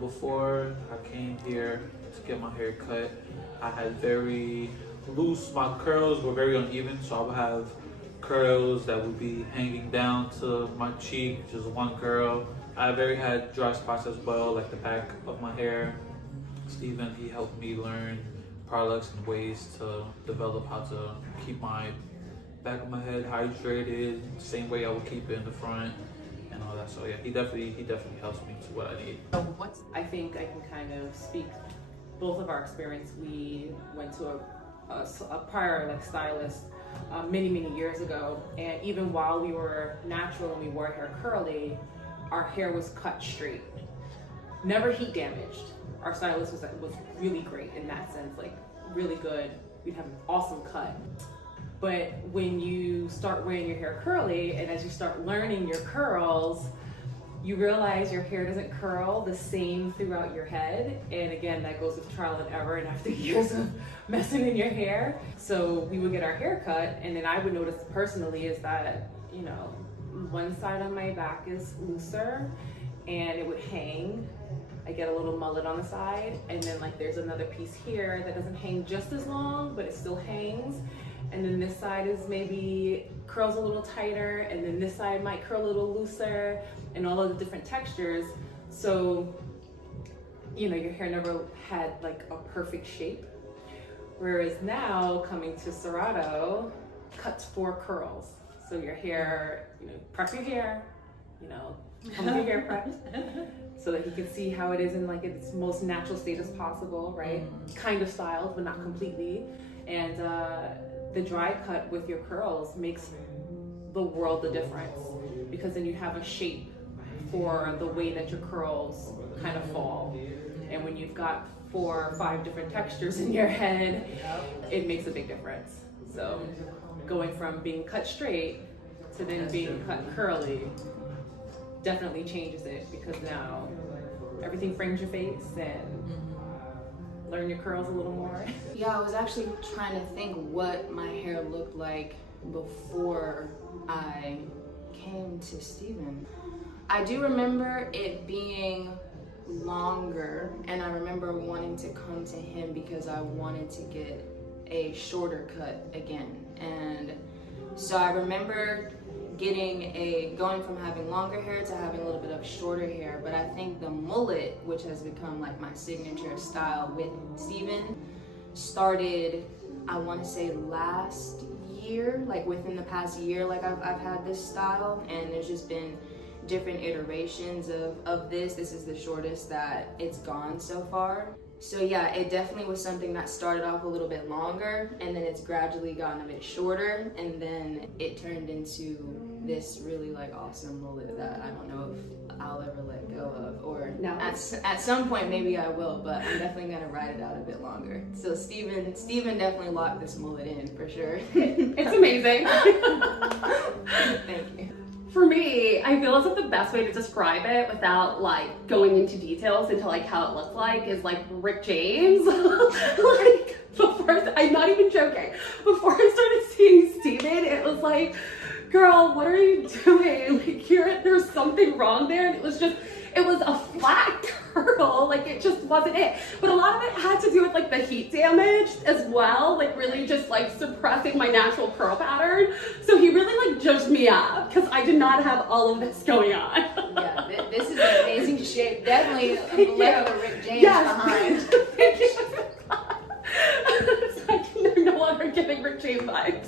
Before I came here to get my hair cut, I had very loose, my curls were very uneven, so I would have curls that would be hanging down to my cheek, just one curl. I very had dry spots as well, like the back of my hair. Steven, he helped me learn products and ways to develop how to keep my back of my head hydrated, same way I would keep it in the front and all that. So yeah, he definitely helps me to what I need. I think I can kind of speak both of our experience. We went to a prior like stylist many years ago, and even while we were natural and we wore hair curly, our hair was cut straight, never heat damaged. Our stylist was really great in that sense, like really good. We'd have an awesome cut. But when you start wearing your hair curly, and as you start learning your curls, you realize your hair doesn't curl the same throughout your head. And again, that goes with trial and error and after years of messing in your hair. So we would get our hair cut, and then I would notice personally is that, you know, one side on my back is looser and it would hang. I get a little mullet on the side, and then like there's another piece here that doesn't hang just as long, but it still hangs. And then this side is maybe curls a little tighter, and then this side might curl a little looser, and all of the different textures. So, you know, your hair never had like a perfect shape. Whereas now, coming to Serrato, cuts for curls. So your hair, you know, prep your hair, you know, come with your hair prepped, so that you can see how it is in like its most natural state as possible, right? Kind of styled, but not completely. And the dry cut with your curls makes the world of difference, because then you have a shape for the way that your curls kind of fall. And when you've got 4 or 5 different textures in your head, it makes a big difference. So going from being cut straight to then being cut curly definitely changes it, because now everything frames your face and learn your curls a little more. Yeah, I was actually trying to think what my hair looked like before I came to Steven. I do remember it being longer, and I remember wanting to come to him because I wanted to get a shorter cut again. And so I remember going from having longer hair to having a little bit of shorter hair. But I think the mullet, which has become like my signature style with Steven, started, I want to say last year, like within the past year, like I've had this style, and there's just been different iterations of this. This is the shortest that it's gone so far. So yeah, it definitely was something that started off a little bit longer, and then it's gradually gotten a bit shorter, and then it turned into this really like awesome mullet that I don't know if I'll ever let go of, or no. At some point maybe I will, but I'm definitely gonna ride it out a bit longer. So Steven definitely locked this mullet in for sure. It's amazing. Thank you. For me, I feel as if the best way to describe it without like going into details into like how it looked like is like Rick James. Like before, I'm not even joking. Before I started seeing Steven, it was like, girl, what are you doing? Like there's something wrong there. And it was a flat curl, like it just wasn't it. But a lot of it had to do with like the heat damage as well, like really just like suppressing my natural curl pattern. So he really like judged me up because I did not have all of this going on. Yeah, this is an amazing shape. Definitely left the Rick James behind. Thank you. It's like I'm no longer giving Rick James vibes.